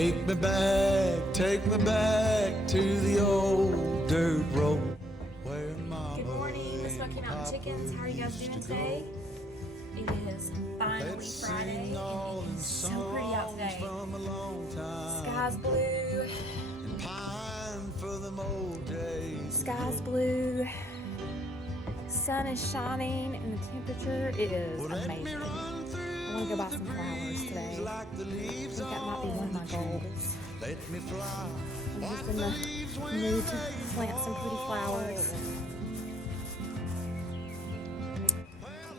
Take me back to the old dirt road where mama. Good morning, Miss Smoky Mountain Chickens. How are you guys doing today? It is finally Friday, and it is so pretty out today. Sky's blue. Sky's blue. Sun is shining, and the temperature is amazing. I want to go buy some flowers today. I think that might be one of my goals. I'm just in the mood to plant some pretty flowers.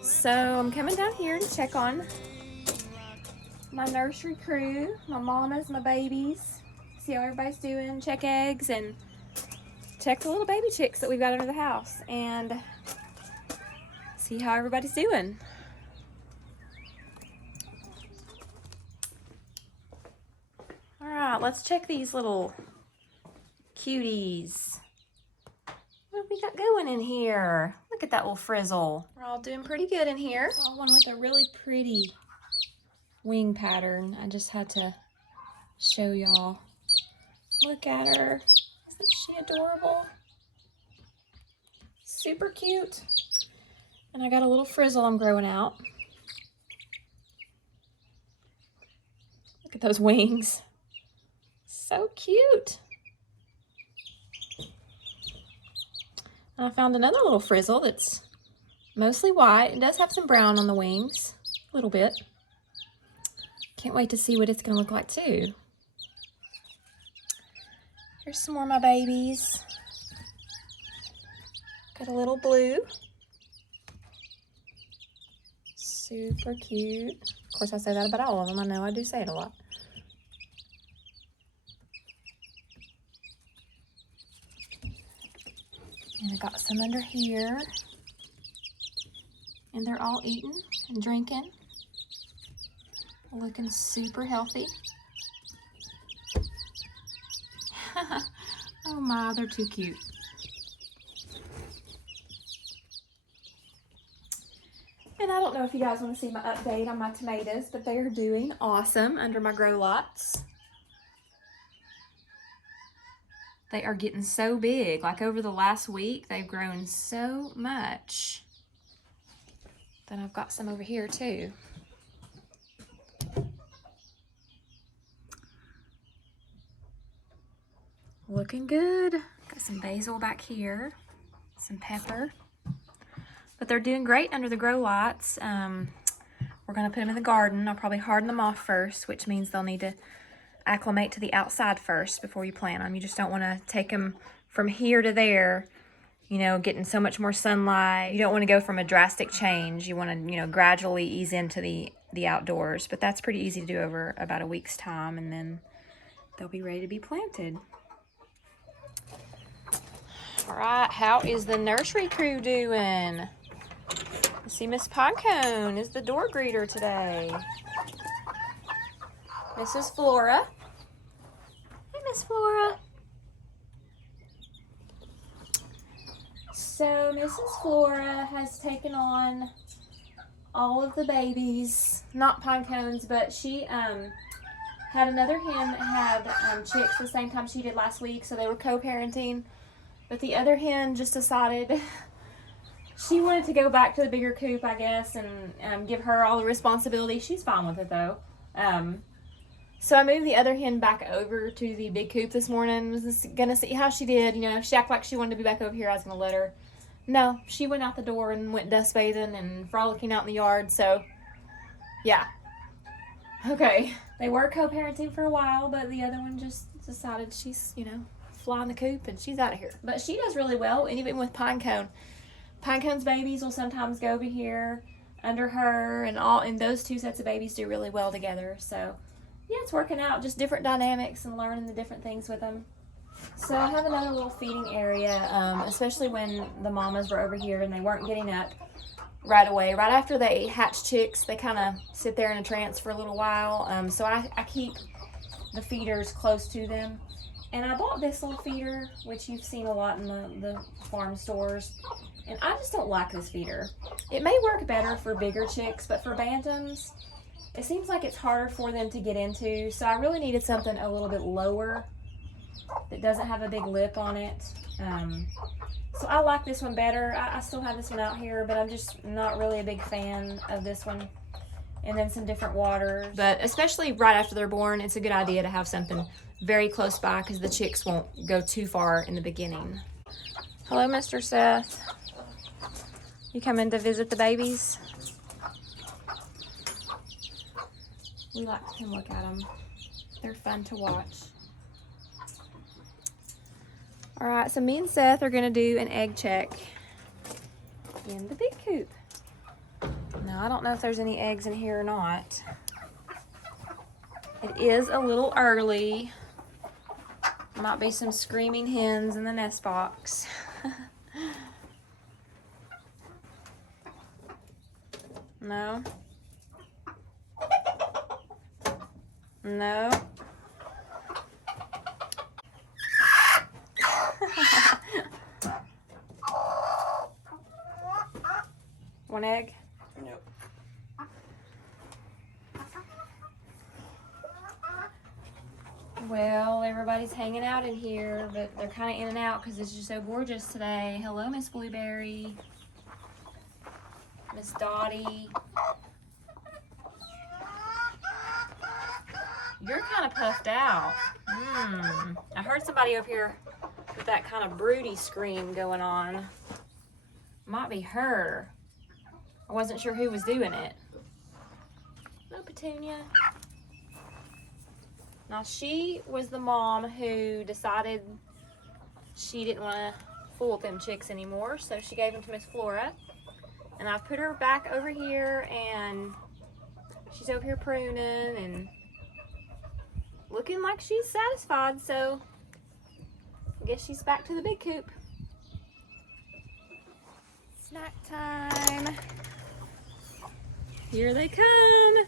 So I'm coming down here to check on my nursery crew, my mamas, my babies, see how everybody's doing, check eggs, and check the little baby chicks that we've got under the house, and see how everybody's doing. Alright, let's check these little cuties. What have we got going in here? Look at that little frizzle. We're all doing pretty good in here. Saw one with a really pretty wing pattern. I just had to show y'all. Look at her. Isn't she adorable? Super cute. And I got a little frizzle I'm growing out. Look at those wings. So cute. I found another little frizzle that's mostly white. It does have some brown on the wings, a little bit. Can't wait to see what it's going to look like too. Here's some more of my babies. Got a little blue. Super cute. Of course, I say that about all of them. I know I do say it a lot. And I got some under here. And they're all eating and drinking. Looking super healthy. Oh my, they're too cute. And I don't know if you guys want to see my update on my tomatoes, but they are doing awesome under my grow lots. They are getting so big. Like over the last week, they've grown so much. Then I've got some over here too. Looking good. Got some basil back here, some pepper. But they're doing great under the grow lots. We're gonna put them in the garden. I'll probably harden them off first, which means they'll need to acclimate to the outside first before you plant them. You just don't want to take them from here to there, you know, getting so much more sunlight. You don't want to go from a drastic change. You want to, you know, gradually ease into the outdoors. But that's pretty easy to do over about a week's time, and then they'll be ready to be planted. All right, how is the nursery crew doing? Let's see, Miss Pinecone is the door greeter today. Mrs. Flora. Hey, Miss Flora. So Mrs. Flora has taken on all of the babies, not pine cones, but she had another hen that had chicks the same time she did last week, so they were co-parenting. But the other hen just decided she wanted to go back to the bigger coop, I guess, and give her all the responsibility. She's fine with it though. So I moved the other hen back over to the big coop this morning. Was gonna see how she did. You know, if she acted like she wanted to be back over here, I was gonna let her. No, she went out the door and went dust bathing and frolicking out in the yard. So, yeah. Okay, they were co-parenting for a while, but the other one just decided she's, you know, flying the coop and she's out of here. But she does really well, and even with Pinecone. Pinecone's babies will sometimes go over here under her, and those two sets of babies do really well together. So, yeah, it's working out, just different dynamics and learning the different things with them. So I have another little feeding area, especially when the mamas were over here and they weren't getting up right away. Right after they hatch chicks, they kind of sit there in a trance for a little while. So I keep the feeders close to them. And I bought this little feeder, which you've seen a lot in the farm stores. And I just don't like this feeder. It may work better for bigger chicks, but for bantams, it seems like it's harder for them to get into. So I really needed something a little bit lower that doesn't have a big lip on it. So I like this one better. I still have this one out here, but I'm just not really a big fan of this one. And then some different waters. But especially right after they're born, it's a good idea to have something very close by because the chicks won't go too far in the beginning. Hello, Mr. Seth. You coming to visit the babies? We like to come look at them. They're fun to watch. All right, so me and Seth are gonna do an egg check in the big coop. Now, I don't know if there's any eggs in here or not. It is a little early. Might be some screaming hens in the nest box. No. No. One egg? Yep. Well, everybody's hanging out in here, but they're kind of in and out because it's just so gorgeous today. Hello, Miss Blueberry. Miss Dottie. You're kind of puffed out. I heard somebody up here with that kind of broody scream going on. Might be her. I wasn't sure who was doing it. Hello, Petunia. Now, she was the mom who decided she didn't want to fool with them chicks anymore, so she gave them to Miss Flora. And I've put her back over here, and she's over here pruning and looking like she's satisfied, so I guess she's back to the big coop. Snack time. Here they come.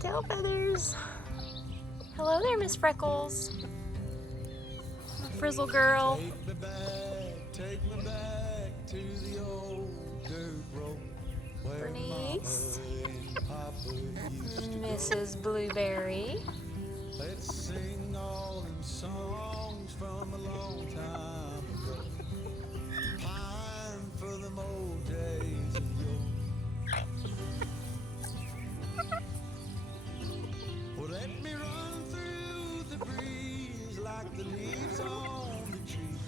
Tail feathers. Hello there, Miss Freckles. Frizzle girl. Take me back to the old dirt road where Bernice. Mama and Papa used to Mrs. Blueberry. Let's sing all them songs from a long time ago. Pine for them old days of yore. Well, let me run through the breeze like the leaves on the tree.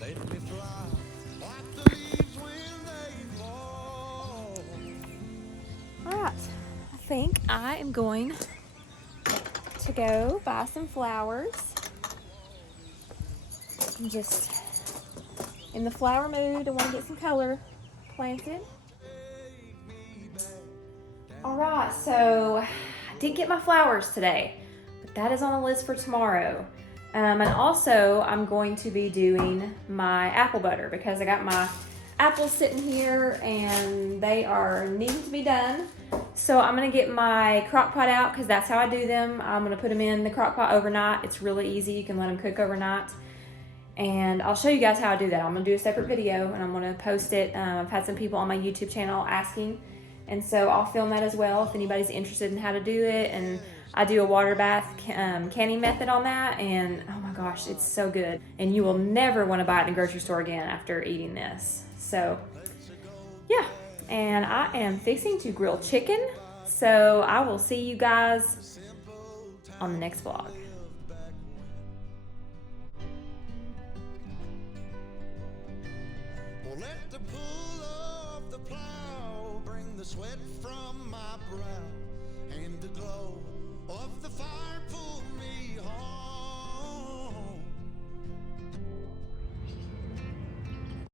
Let me fly like the leaves when they fall. Alright, I think I am going to go buy some flowers. I'm just in the flower mood. I want to get some color planted. Alright, so I did get my flowers today, but that is on the list for tomorrow. And also, I'm going to be doing my apple butter because I got my apples sitting here and they are needing to be done. So I'm gonna get my crock pot out because that's how I do them. I'm gonna put them in the crock pot overnight. It's really easy. You can let them cook overnight. And I'll show you guys how I do that. I'm gonna do a separate video and I'm gonna post it. I've had some people on my YouTube channel asking, and so I'll film that as well if anybody's interested in how to do it. And I do a water bath canning method on that, and oh my gosh, it's so good. And you will never want to buy it in the grocery store again after eating this. So yeah, and I am fixing to grill chicken, so I will see you guys on the next vlog. Well, let the pull of the plow bring the sweat from my brow.